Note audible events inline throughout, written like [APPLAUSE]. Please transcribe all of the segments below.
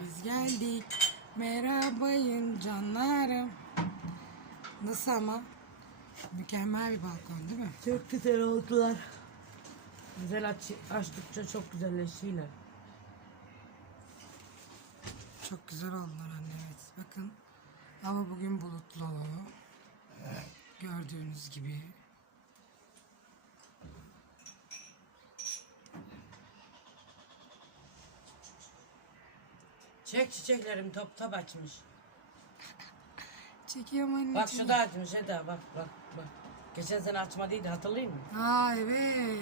Biz geldik. Merhabayın canlarım. Nasıl ama? Mükemmel bir balkon değil mi? Çok güzel oldular. Güzel aç, açtıkça çok güzelleşiyorlar. Çok güzel oldular anne evet. Bakın hava bugün bulutlu. Gördüğünüz gibi. Çek çiçeklerim top top açmış. Çekiyorum anneciğim. Bak şu da açmış Eda bak bak bak. Geçen sene açmadıydı hatırlayayım mı? Aa evet.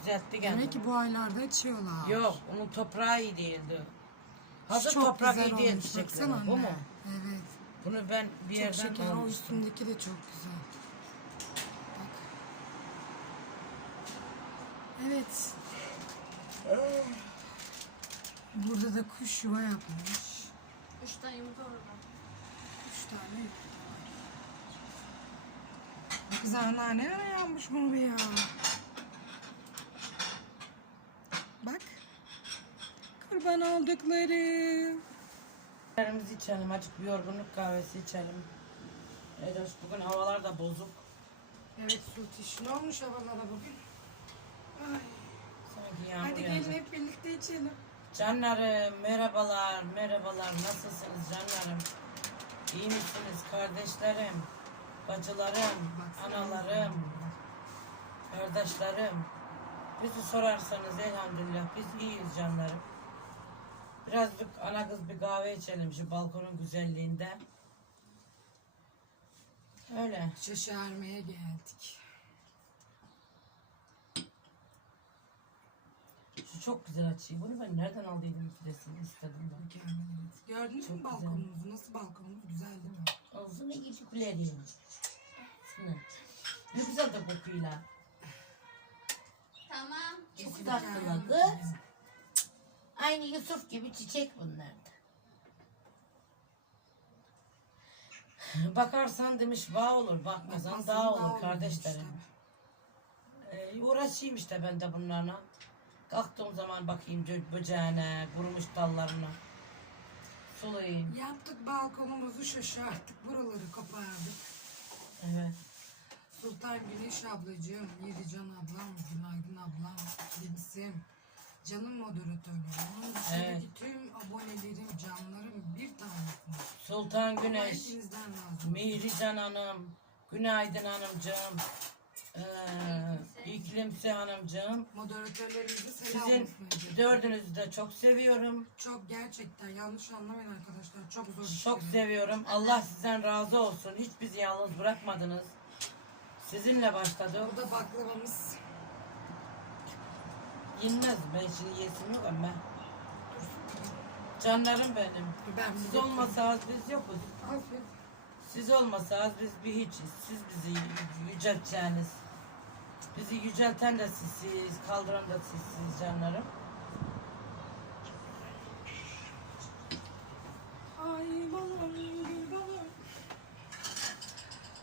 Düzeltti kendini. Demek ki bu aylarda açıyorlar. Yok onun toprağı iyi değildi. Hazır Çok toprak güzel iyi değil olmuş. Baksana Bu anne. mu? Evet. Bunu ben bir Çok yerden şeker. O almıştım. üstündeki de çok güzel. Bak. Evet. Burada da kuş yuva yapmış. Üç tane yumurta var orada. Üç tane yumurta var. Kız anneanne ne ara yanmış bunu be ya? Bak. Kurban olduklarım. Kahvelerimizi içelim. Açık bir yorgunluk kahvesi içelim. Edoş bugün havalar da bozuk. Evet Sultiş. Ne olmuş havalara bugün? Ay. Sanki yağmur Hadi gelin hep birlikte içelim. Canlarım merhabalar merhabalar nasılsınız canlarım? İyi misiniz kardeşlerim, bacılarım, analarım, kardeşlerim? Bizi sorarsanız elhamdülillah biz iyiyiz canlarım. Birazcık ana kız bir kahve içelim şu balkonun güzelliğinde. Öyle. Şaşarmaya geldik. Şu çok güzel açıyı. Bunu ben nereden aldıydım fidesini istedim ben. Mükemmel. Gördünüz Çok mü güzel. balkonumuzu? Nasıl balkonumuz? Güzel değil mi? Ağzını geciklerim. Ne güzel de kokuyla. Tamam. Çok Mükemmel. tatlı kız. Aynı Yusuf gibi çiçek bunlar da. Bakarsan demiş bağ olur, bakmasan Bakmazsan dağ dağ olur olur kardeşlerim. Ee, uğraşayım işte ben de bunlarla. Kalktığım zaman bakayım bö- böceğine, kurumuş dallarına. Sulayayım. Yaptık balkonumuzu şaşarttık. Buraları kopardık. Evet. Sultan Güneş ablacığım, Yedican ablam, Günaydın ablam, Deniz'im, canım moderatörüm, onun Evet. tüm abonelerim, canlarım bir tanesiniz. Sultan Güneş. Mihrican Hanım, Günaydın Hanımcığım, ee, İklimsi Hanımcığım. Moderatörlerimize selam Sizin olsun. dördünüzü de çok seviyorum. Çok gerçekten yanlış anlamayın arkadaşlar. Çok zor bir Çok şey. seviyorum. Allah sizden razı olsun. Hiç bizi yalnız bırakmadınız. Sizinle başladı. Bu da baklavamız. Yenmez. Ben şimdi yesim yok ama. Canlarım benim. Ben Siz olmasanız biz yokuz. Afiyet. Siz olmasanız biz bir hiçiz. Siz bizi yücelteceğiniz. Bizi yücelten de sizsiniz, kaldıran da sizsiniz canlarım. Ay balım, gül balım.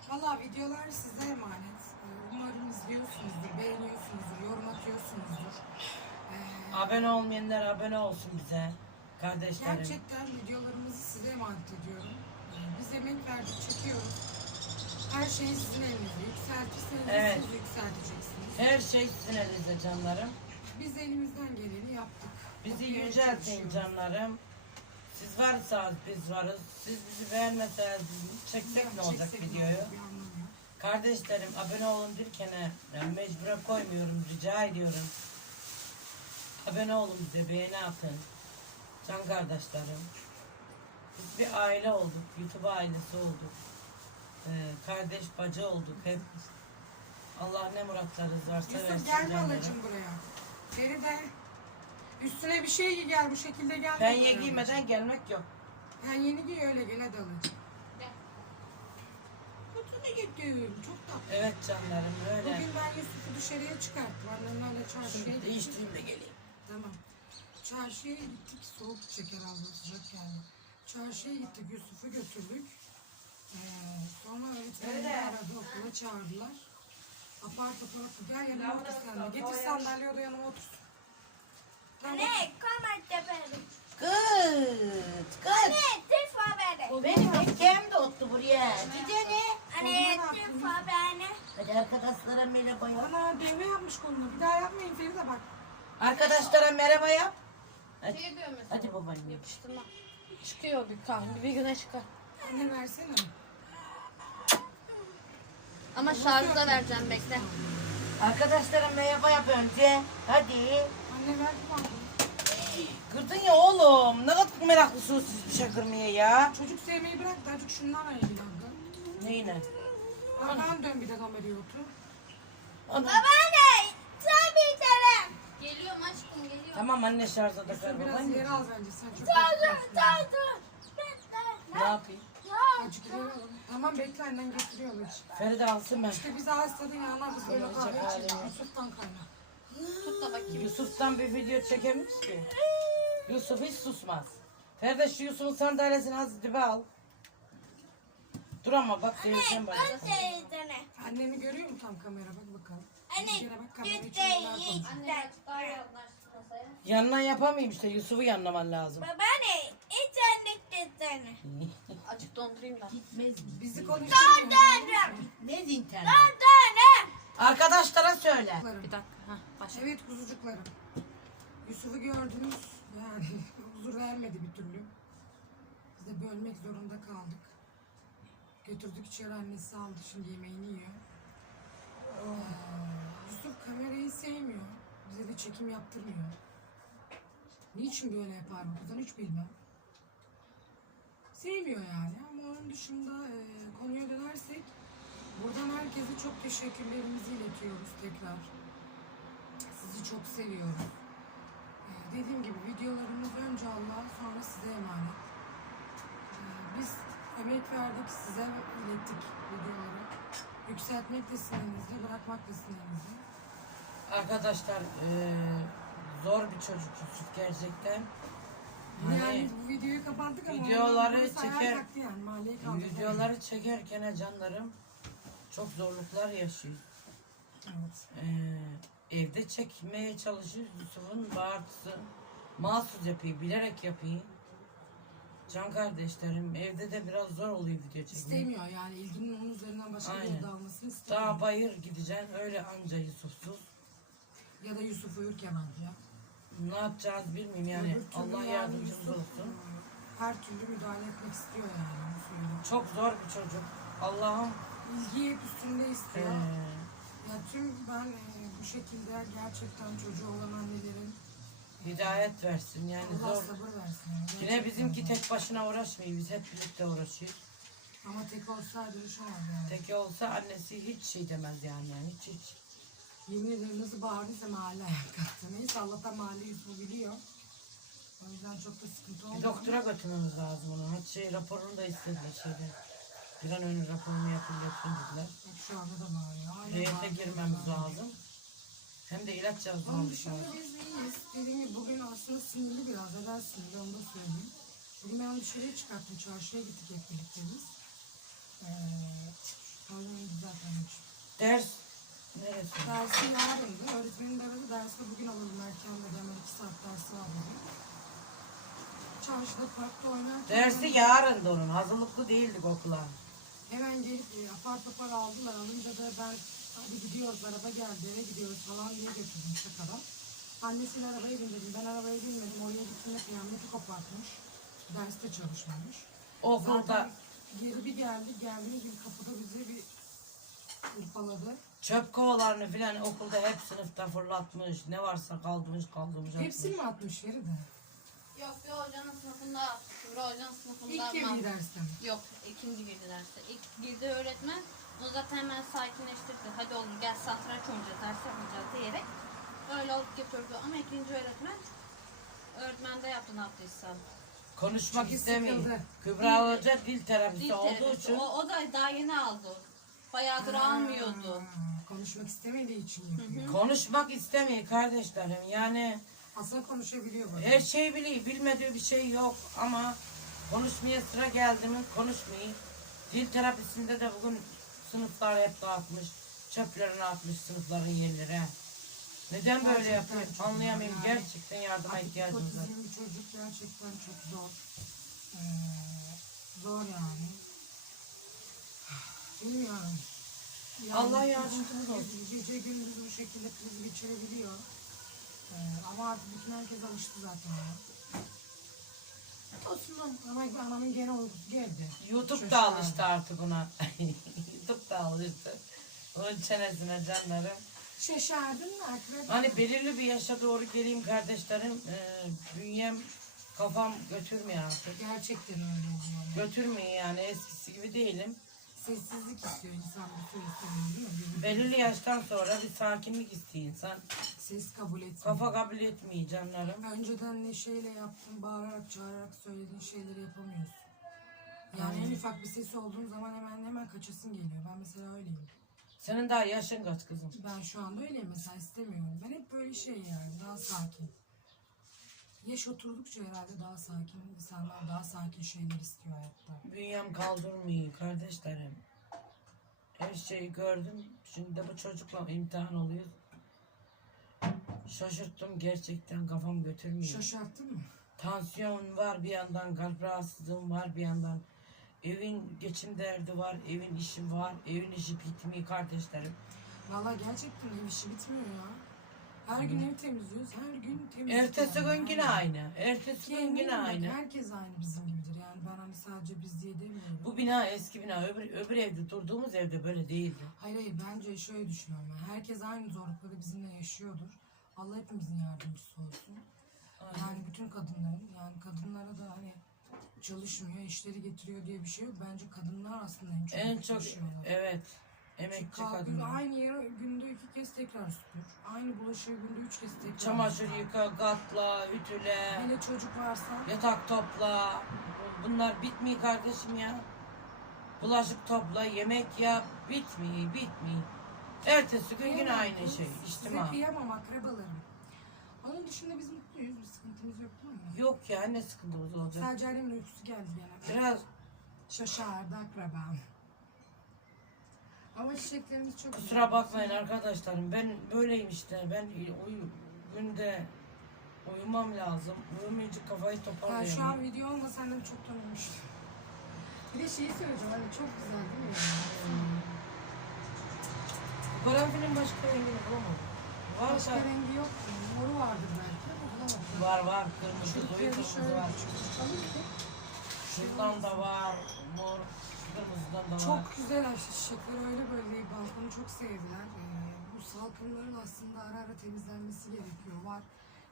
Valla videolar size emanet. Ee, Umarım izliyorsunuzdur, beğeniyorsunuzdur, yorum atıyorsunuzdur. Ee, Abone olmayanlar abone olsun bize. Kardeşlerim. gerçekten videolarımızı size emanet ediyorum. Ee, Biz emek verdik, çekiyoruz. Her şey sizin elinizde. Yükseltirseniz Evet. siz yükselteceksiniz. Her şey sizin elinizde canlarım. Biz elimizden geleni yaptık. Bizi Yapmaya yüceltin çalışıyoruz. canlarım. Siz varsanız biz varız. Siz bizi beğenmeseniz biz çeksek ne olacak Çeksek ne videoyu? olur, bir anlamı yok. Kardeşlerim abone olun derken yani mecbura koymuyorum rica ediyorum. Abone olun bize beğeni atın. Can kardeşlerim. Biz bir aile olduk. YouTube ailesi olduk. Ee, kardeş bacı olduk hep. Allah ne muratlarınız varsa versin Yusuf gelme canlarım. alacım buraya. Feride. Üstüne bir şey giy gel bu şekilde gel. Penye giymeden gelmek yok. Ben yeni giy öyle gel hadi alacım. Kutunu getirdim çok tatlı. Evet canlarım öyle. Bugün ben Yusuf'u dışarıya çıkarttım. Annemlerle çarşıya Şimdi gittik. değiştireyim de geleyim. Tamam. Çarşıya gittik. Soğuk şeker aldım sıcak geldi. Çarşıya gittik Yusuf'u götürdük. Sonra öğretmenleri aradı okula çağırdılar. Apar topar otur gel yanıma otur sen de. Getir sandalye odaya yanıma otur. Anne, comment yapalım. Kıt, kıt. Anne, tif haberi. Benim ekmeğim de ottu buraya. Cice ne? Anne, tif haberi. Hadi arkadaşlara merhaba yap. Ana devre yapmış kolunu. Bir daha yapmayın Feride bak. Arkadaşlara merhaba yap. Hadi, Şey diyor mesela. hadi babaanne. Yapıştırma. Çıkıyor bir kahve. Bir güne çıkar. Anne versene. Ama şarjda vereceğim bekle. Arkadaşlara merhaba yap önce. Hadi. Anne ver bir bak. Kırdın ya oğlum. Ne kadar meraklısınız siz bir şey kırmaya ya. Çocuk sevmeyi bırak da azıcık şunlarla ilgilen. de. Neyine? Arkadan dön bir de kameraya otur. Ana. Babaanne sen bir tane. Geliyorum aşkım geliyorum. Tamam anne şarja takar Sen biraz babaanne. al bence sen çok dur dur. Ne yapayım? Al. Tamam bekle annen getiriyor hiç. Feride alsın ben. İşte biz ağız tadın yanına biz Olacak kahve içelim. yok. Yusuf'tan kaynak. Tut da bakayım. Yusuf'tan bir video çekemeyiz ki. Yusuf hiç susmaz. Feride şu Yusuf'un sandalyesini az dibe al. Dur ama bak devireceğim bana. Tane. Annemi görüyor mu tam kamera bak bakalım. Anne kere bak kamera konuş. Anne daha yaklaştı masaya. Yanına yapamayayım işte Yusuf'u yanlaman lazım. Babaanne bir tane bir [LAUGHS] Acık dondurayım da. Bizi konuşturmuyor. Ne internet? Arkadaşlara söyle. Bir dakika. Başla. Evet kuzucuklarım. Yusuf'u gördünüz. Yani huzur vermedi bir türlü. Biz de bölmek zorunda kaldık. Götürdük içeri annesi aldı şimdi yemeğini yiyor. Ee, Yusuf kamerayı sevmiyor. Bize de çekim yaptırmıyor. Niçin böyle yapar bu kızdan hiç bilmem. Sevmiyor yani ama onun dışında e, konuya dönersek buradan herkese çok teşekkürlerimizi iletiyoruz tekrar. Sizi çok seviyoruz. Ee, dediğim gibi videolarımız önce Allah sonra size emanet. Ee, biz emek verdik size ilettik videoları. Yükseltmek de sinirinizi, bırakmak da sinirinizi. Arkadaşlar eee, zor bir çocuk Yusuf gerçekten. Yani Hani bu videoyu kapattık ama videoları ondan çeker- kalktı yani mahalleyi kaldırdı. videoları çekerken canlarım çok zorluklar yaşıyor. Evet. Ee, evde çekmeye çalışıyor Yusuf'un bağırtısı. Mahsus yapıyor, bilerek yapıyor. Can kardeşlerim evde de biraz zor oluyor video çekmek. İstemiyor yani ilginin onun üzerinden başka bir Aynen. yere dağılmasını istemiyor. Daha bayır gideceksin öyle anca Yusuf'suz. Ya da Yusuf uyurken anca. Ne yapacağız bilmiyorum yani. Öbür türlü Allah yani yardımcımız Yusuf, olsun. Her türlü müdahale etmek istiyor yani. Çok zor bir çocuk. Allah'ım İlgiyi hep üstünde istiyor. Ya tüm ben e, bu şekilde gerçekten çocuğu olan annelerin hidayet versin yani Allah zor. sabır versin. Yani. Yine Gerçekten bizimki tek başına uğraşmıyor. Biz hep birlikte uğraşıyoruz. Ama tek olsaydı uğraşamaz yani. Tek olsa annesi hiç şey demez yani. yani hiç hiç. Yemin ederim nasıl bağırdıysa mahalle kalktı. Neyse Allah'tan mahalle Yusuf'u biliyor. O yüzden çok da sıkıntı Bir olmuyor. doktora götürmemiz lazım onu. Şey raporunu da istediler şeyde. Bir an önce raporunu yapın götürün dediler. Bak şu anda da bağırıyor. Reyete girmemiz lazım. Hem de ilaç Onun yazmamız dışında lazım. biz iyiyiz. Dediğim gibi bugün aslında sinirli biraz. Neden sinirli onu da söyleyeyim. Bugün ben dışarıya çıkarttım. Çarşıya gittik hep birlikte biz. Ee, Pardon zaten hiç. Ders neresi? Dersi yarındı. Öğretmenim de aradı. Dersi de bugün alalım erken dedi. Hemen iki saat dersi var dedi. Çarşıda parkta oynarken Dersi hemen- yarın da onun. Hazırlıklı değildik okula. Hemen gelip e, apar topar aldılar. Alınca da ben hadi gidiyoruz araba geldi eve gidiyoruz falan diye götürdüm şakadan. Annesiyle arabaya bindirdim. Ben arabaya binmedim. Oraya gittiğimde kıyameti kopartmış. Derste çalışmamış. Okulda Zaten geri bir geldi. Geldiği gibi kapıda bize bir hırpaladı. çöp kovalarını filan okulda hep sınıfta fırlatmış. Ne varsa kaldırmış kaldırmış. Hepsini mi atmış Feride? Yok bir hocanın sınıfında, Kübra hocanın sınıfında İlk ama- girdiği derste mi? Yok ikinci girdi derste. İlk girdi öğretmen o zaten hemen sakinleştirdi. Hadi oğlum gel satranç oynayacağız, ders yapmayacağız diyerek öyle alıp götürdü. Ama ikinci öğretmen öğretmen de yaptı ne yaptıysa. Konuşmak Çünkü istemiyor. sıkıldı. Kübra Hoca dil Dil terapisti olduğu için O, o da daha yeni aldı. Bayağıdır almıyordu. Konuşmak istemediği için yapıyor. konuşmak istemiyor kardeşlerim. Yani Aslında konuşabiliyor bu. her şeyi biliyor. Bilmediği bir şey yok ama konuşmaya sıra geldi mi konuşmuyor. Dil terapisinde de bugün sınıflar hep dağıtmış. Çöplerini atmış sınıfların yerlere. Neden böyle Gerçekten yapıyor çok anlayamıyorum. yani. Gerçekten yardıma ihtiyacımız var. Otizmli çocuk gerçekten çok zor. Ee, zor yani. Bilmiyorum. Yani Allah yardımcımız olsun. Gece gündüz bu şekilde kriz geçirebiliyor. Ee, ama artık bütün herkes alıştı zaten ona. Olsun. Ama anamın gene uykusu geldi. YouTube da alıştı artık ona. [LAUGHS] YouTube da alıştı. Onun çenesine canlarım. Şaşardın mı akrep? Hani belirli bir yaşa doğru geleyim kardeşlerim. E, bünyem kafam götürmüyor artık. Gerçekten öyle oluyor. Götürmüyor yani eskisi gibi değilim. Sessizlik istiyor insan bir süre sonra biliyor musun? Belirli yaştan sonra bir sakinlik istiyor insan. Ses kabul etmiyor. Kafa kabul etmiyor canlarım. Önceden neşeyle yaptın, bağırarak, çağırarak söylediğin şeyleri yapamıyorsun. Yani en ufak bir ses olduğun zaman hemen hemen kaçasın geliyor. Ben mesela öyleyim. Senin daha yaşın kaç kızım? Ben şu anda öyleyim mesela istemiyorum. Ben hep böyle şey yani daha sakin. Yaş oturdukça herhalde daha sakin insanlar daha sakin şeyler istiyor hayatta. Bünyem kaldırmıyor kardeşlerim. Her şeyi gördüm. Şimdi de bu çocukla imtihan oluyor. Şaşırttım gerçekten kafam götürmüyor. Şaşarttın mı? Tansiyon var bir yandan, kalp rahatsızlığım var bir yandan. Evin geçim derdi var, evin işi var, evin işi bitmiyor kardeşlerim. Valla gerçekten ev işi bitmiyor ya. Her gün evi temizliyoruz, her gün temizliyoruz. Ertesi gün yine aynı, ertesi gün yine aynı. Herkes aynı bizim gibidir yani ben hani sadece biz diye demiyorum. Bu bina eski bina, öbür, öbür evde durduğumuz evde böyle değildi. Hayır hayır bence şöyle düşünüyorum ben. Herkes aynı zorlukları bizimle yaşıyordur. Allah hepimizin yardımcısı olsun. Yani bütün kadınların yani kadınlara da hani çalışmıyor, işleri getiriyor diye bir şey yok. Bence kadınlar aslında en çok, En çok, yaşıyorlar. evet, Emekçi kalkıyor, kadınlar. aynı yere günde iki kez tekrar süpür. Aynı bulaşığı günde üç kez tekrar. Çamaşır yıka. yıka, katla, ütüle, Hele çocuk varsa yatak topla. Bunlar bitmiyor kardeşim ya. Bulaşık topla, yemek yap, bitmiyor, bitmiyor. Ertesi gün yine aynı kız. şey. Size İçtima. kıyamam akrabalarım. Onun dışında biz mutluyuz. Bir sıkıntımız yok değil mi? Yok ya ne sıkıntımız olacak. Sadece annemin uykusu geldi gene. Biraz Şaşardı akrabam. Ama çiçeklerimiz çok kusura bakmayın arkadaşlarım. Ben böyleyim işte. Ben uyu, günde uyumam lazım. Uyumayınca kafayı Ben şu an toparlayamıyorum. video olmasa annem çoktan uyumuştu. Bir de şeyi söyleyeceğim hani çok güzel değil mi? Karanfilin başka rengini bulamadım. Başka Varsa rengi yok. Moru vardır belki ama bulamadım. var var kırmızı, koyu Çocukları kırmızı şöyle var. ki. Şuradan da var, mor, kırmızıdan. Çok güzel açtı çiçekler öyle böyle değil. Balkonu çok sevdiler. Ee, bu salkımların aslında ara ara temizlenmesi gerekiyor. Var.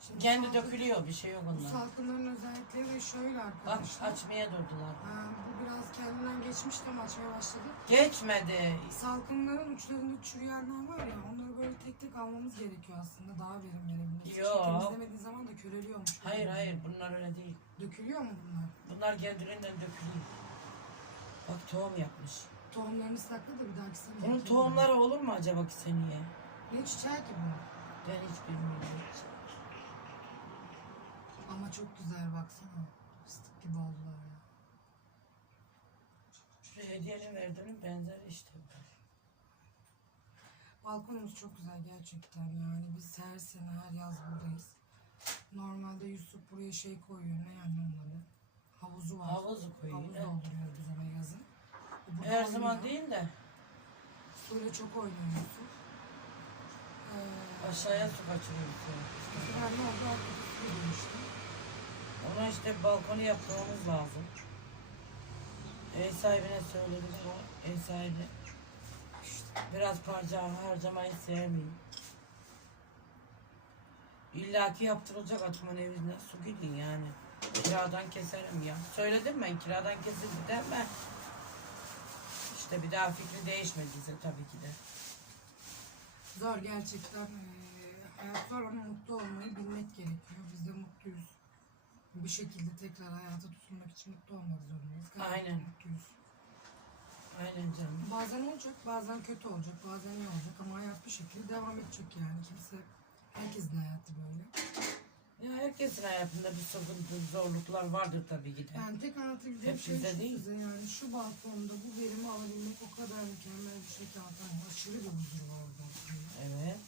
Şimdi Kendi salkım- dökülüyor bir şey yok Bu onlar. salkımların özellikleri de şöyle Bak arkadaşlar. açmaya durdular. Ha, bu biraz kendinden geçmişti ama açmaya başladı. Geçmedi. Salkımların uçlarında çürüyenler var ya onları böyle tek tek almamız gerekiyor aslında daha verim verebilmek için. Yok. Temizlemediğin zaman da köreliyormuş. Hayır hayır bunlar öyle değil. Dökülüyor mu bunlar? Bunlar kendiliğinden dökülüyor. Bak tohum yapmış. Tohumlarını sakla da bir dahaki sene. Bunun ekelim. tohumları olur mu acaba ki seneye? Ne çiçeği ki bu? Ben hiç bilmiyorum. Ama çok güzel baksana. Fıstık gibi oldular ya. Şu hediyenin verdiğinin benzeri işte. Balkonumuz çok güzel gerçekten yani. Biz her sene her yaz buradayız. Normalde Yusuf buraya şey koyuyor. Ne yani onları? Havuzu var. Havuzu koyuyor. Havuz dolduruyoruz ona yazın. O burada Her zaman oynuyor. değil de Suyla çok oynuyor Yusuf. Ee, aşağıya su kaçırıyoruz. sefer ne oldu? Arkada su dönüştü. Ona işte balkonu yaptırmamız lazım. Ev sahibine söyledim ama ev sahibi biraz parça harcamayı sevmiyor. İlla ki yaptırılacak atman evine su gidin yani. Kiradan keserim ya. Söyledim ben kiradan kesildi de ben. İşte bir daha fikri değişmediyse tabii ki de. Zor gerçekten. Ee, hayat zor ama mutlu olmayı bilmek gerekiyor. Biz de mutluyuz. Bir şekilde tekrar hayata tutunmak için mutlu olmak zorundayız. Gayet Aynen. Mutluyuz. Aynen canım. Bazen olacak, bazen kötü olacak, bazen iyi olacak ama hayat bir şekilde devam edecek yani. Kimse, herkesin hayatı böyle. Ya herkesin hayatında bir sıkıntı, zorluklar vardır tabii ki de. Yani tek anlatabileceğim Hep şey bizde şu değil. size yani şu balkonda bu verimi alabilmek o kadar mükemmel bir şey ki anlatamam. Aşırı bir huzur var orada. aslında. Evet.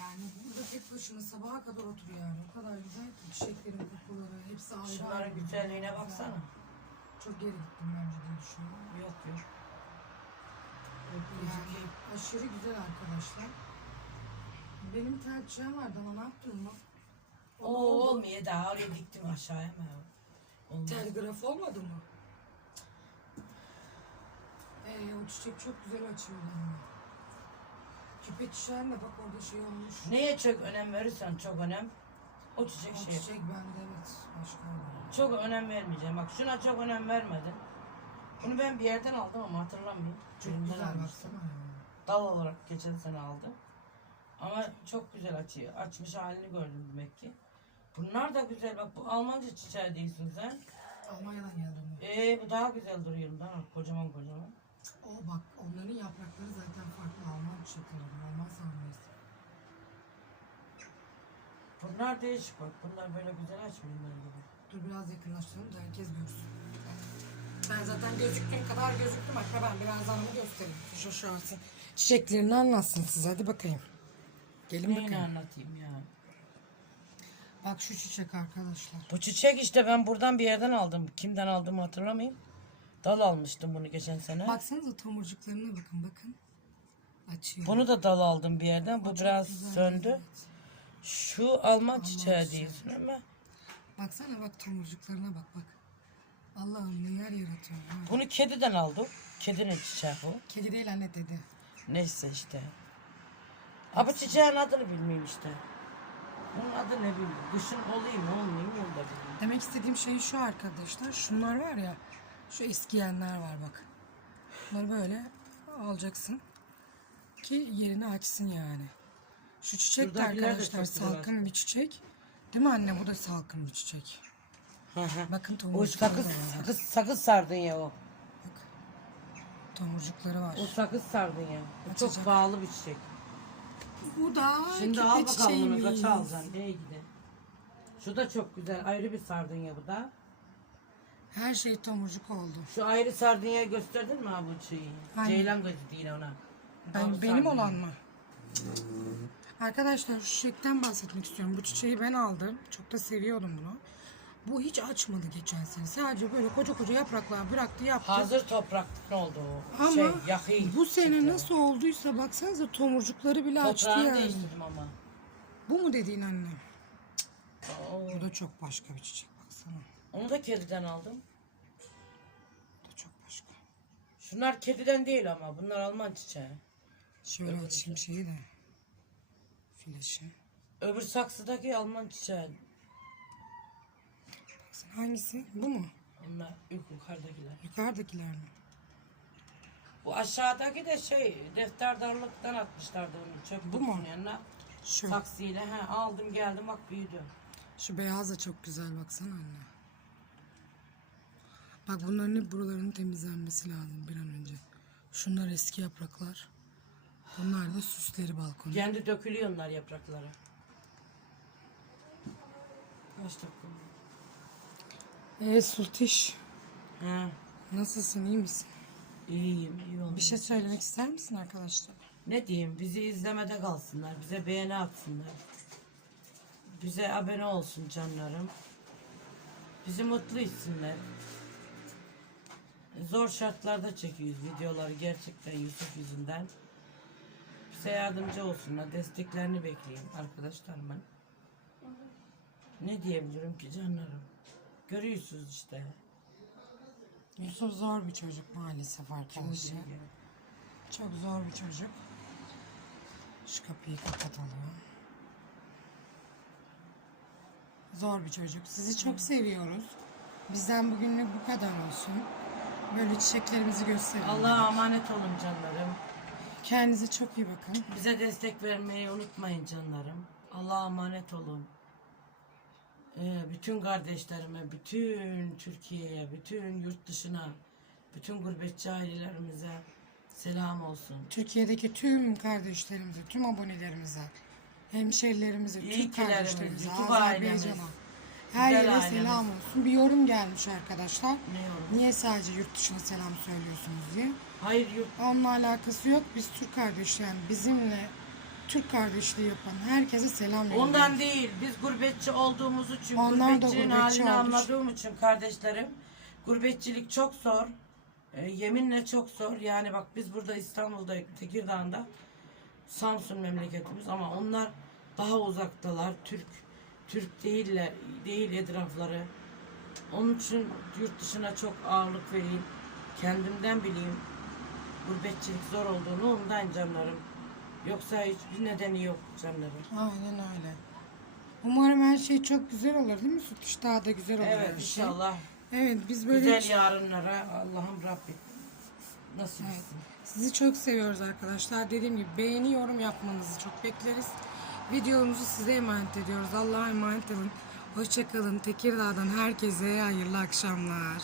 Yani burada tek başına sabaha kadar oturuyor yani. O kadar güzel ki çiçeklerin kokuları hepsi ayrı Şunların ayrı. güzelliğine Güzel. baksana. Çok geri gittim bence diye düşünüyorum. Yok yok. Yok. Yani aşırı güzel arkadaşlar. Benim tercihim vardı ama ne yaptın mı? O olmuyor daha oraya diktim aşağıya mı? Olmaz. Telgraf olmadı mı? Ee, o çiçek çok güzel açıyor ama. Küpe çiçeğin de bak orada şey olmuş. Neye çok önem verirsen çok önem. O çiçek O şey. çiçek bende evet. Başka. Çok önem vermeyeceğim. Bak şuna çok önem vermedim. Bunu ben bir yerden aldım ama hatırlamıyorum. Çok Elimden güzel almıştım. baksana ya. Dal olarak geçen sene aldım. Ama çok güzel açıyor. Açmış halini gördüm demek ki. Bunlar da güzel. Bak bu Almanca çiçeği değilsin sen. Almanya'dan geldim. Ee bu daha güzel duruyor. Bak, Kocaman kocaman. O bak onların yaprakları zaten farklı Alman çiçekleri. Alman sarmayız. Bunlar değişik bak. Bunlar böyle güzel açmıyor bunlar gibi. Dur biraz yakınlaştıralım da herkes görsün. Ben zaten gözüktüğüm kadar gözüktüm. Hatta ben birazdan bunu göstereyim. Şu şaşarsın. Çiçeklerini anlatsın size. Hadi bakayım. Gelin Neyini bakayım. anlatayım ya. Bak şu çiçek arkadaşlar. Bu çiçek işte ben buradan bir yerden aldım. Kimden aldığımı hatırlamayayım. Dal almıştım bunu geçen sene. Baksanıza tomurcuklarına bakın bakın. Açıyor. Bunu da dal aldım bir yerden. Bu Çok biraz güzel, söndü. evet. Şu Alman çiçeği çiçeği. değilsin ama. Baksana bak tomurcuklarına bak bak. Allah'ım neler yaratıyor. ha. Bunu kediden aldım. Kedinin çiçeği bu. Kedi değil anne dedi. Neyse işte. Bu çiçeğin adını bilmiyorum işte. Bunun adı ne bilmiyorum. Kışın olayım mı olmayayım mı onu da bilmiyorum. Demek istediğim şey şu arkadaşlar. Şunlar var ya. Şu eskiyenler var bak. Bunları böyle alacaksın. Ki yerini açsın yani. Şu çiçek de Şuradakiler de arkadaşlar çok güzel salkım bir çiçek. Değil mi anne? Bu da salkım bir çiçek. Bakın O tomurcukları sakız, da var. sakız, sakız sardunya o. Bak. Tomurcukları var. O sakız sardunya. O Açacak. çok pahalı bir çiçek. Bu da Şimdi küpe al bakalım bunu çiçeğimiz. kaç alacaksın neye gide. Şu da çok güzel ayrı bir sardunya bu da. Her şey tomurcuk oldu. Şu ayrı sardunyayı gösterdin mi abi bu şeyi? Hangi? Ceylan gözü değil ona. Ben, Abi benim sardunya. olan mı? Arkadaşlar şu çiçekten bahsetmek istiyorum. Bu çiçeği ben aldım. Çok da seviyordum bunu. Bu hiç açmadı geçen sene. Sadece böyle koca koca yapraklar bıraktı yaptı. Hazır topraktan oldu o. Ama şey, yakayım. bu sene nasıl olduysa baksanıza tomurcukları bile açtı Toprağını yani. değiştirdim ama. Bu mu dediğin anne? Oo. Bu da çok başka bir çiçek baksana. Onu da kediden aldım. Bu da çok başka. Şunlar kediden değil ama bunlar Alman çiçeği. Şöyle açayım şeyi de. Flaşı. Öbür saksıdaki Alman çiçeği. Baksana hangisi? Bu mu? Bunlar yukarıdakiler. Yukarıdakiler mi? Bu aşağıdaki de şey defterdarlıktan atmışlardı onu çöp Bu mu? yanına. Şu. Saksıyla he, aldım geldim bak büyüdü. Şu beyaz da çok güzel baksana anne. Bak bunların hep buralarının temizlenmesi lazım bir an önce. Şunlar eski yapraklar. Bunlar da süsleri balkonu. Kendi dökülüyor onlar yaprakları. Kaç dakika? Ee Sultiş He, nasılsın iyi misin? iyiyim iyi olmuş. Bir şey söylemek ister misin arkadaşlar? Ne diyeyim bizi izlemede kalsınlar. Bize beğeni atsınlar. Bize abone olsun canlarım. Bizi mutlu etsinler. Zor şartlarda çekiyoruz videoları gerçekten Yusuf yüzünden. Bize yardımcı olsunlar. Desteklerini bekliyorum arkadaşlarımın. Ne diyebilirim ki canlarım? Görüyorsunuz işte. Yusuf zor bir çocuk maalesef arkadaşlar. Çok zor bir çocuk. Şu kapıyı kapatalım. Zor bir çocuk. Sizi çok seviyoruz. Bizden bugünlük bu kadar olsun. Böyle çiçeklerimizi gösterelim. Allah'a emanet olun canlarım. Kendinize çok iyi bakın. Bize destek vermeyi unutmayın canlarım. Allah'a emanet olun. Ee, bütün kardeşlerime, bütün Türkiye'ye, bütün yurt dışına, bütün gurbetçi ailelerimize selam olsun. Türkiye'deki tüm kardeşlerimize, tüm abonelerimize, hemşerilerimize, Türk İlkilerimiz, kardeşlerimize, YouTube ailemiz, Azerbaycan'a, her güzel yere ailemiz. selam olsun. Bir yorum gelmiş arkadaşlar. Ne yorum? Niye sadece yurt dışına selam söylüyorsunuz diye. Hayır yurt Onunla alakası yok. Biz Türk kardeş yani bizimle Türk kardeşliği yapan herkese selam yolluyoruz. Ondan değil. Biz gurbetçi olduğumuz için, Onlar da gurbetçinin gurbetçi halini olmuş. anladığım için kardeşlerim. Gurbetçilik çok zor. E, yeminle çok zor. Yani bak biz burada İstanbul'da, Tekirdağ'da Samsun memleketimiz ama onlar daha uzaktalar. Türk Türk değiller değil etrafları. Onun için yurt dışına çok ağırlık vereyim. Kendimden bileyim. Gurbetçilik zor olduğunu ondan canlarım. Yoksa hiçbir nedeni yok canlarım. Aynen öyle. Umarım her şey çok güzel olur değil mi Sütüş? Daha da güzel olur her Evet şey. inşallah Evet biz böyle güzel yarınlara Allah'ım Rabbim nasip Evet. etsin. Sizi çok seviyoruz arkadaşlar. Dediğim gibi beğeni yorum yapmanızı çok bekleriz. Videomuzu size emanet ediyoruz. Allah'a emanet olun. Hoşçakalın. Tekirdağ'dan herkese hayırlı akşamlar.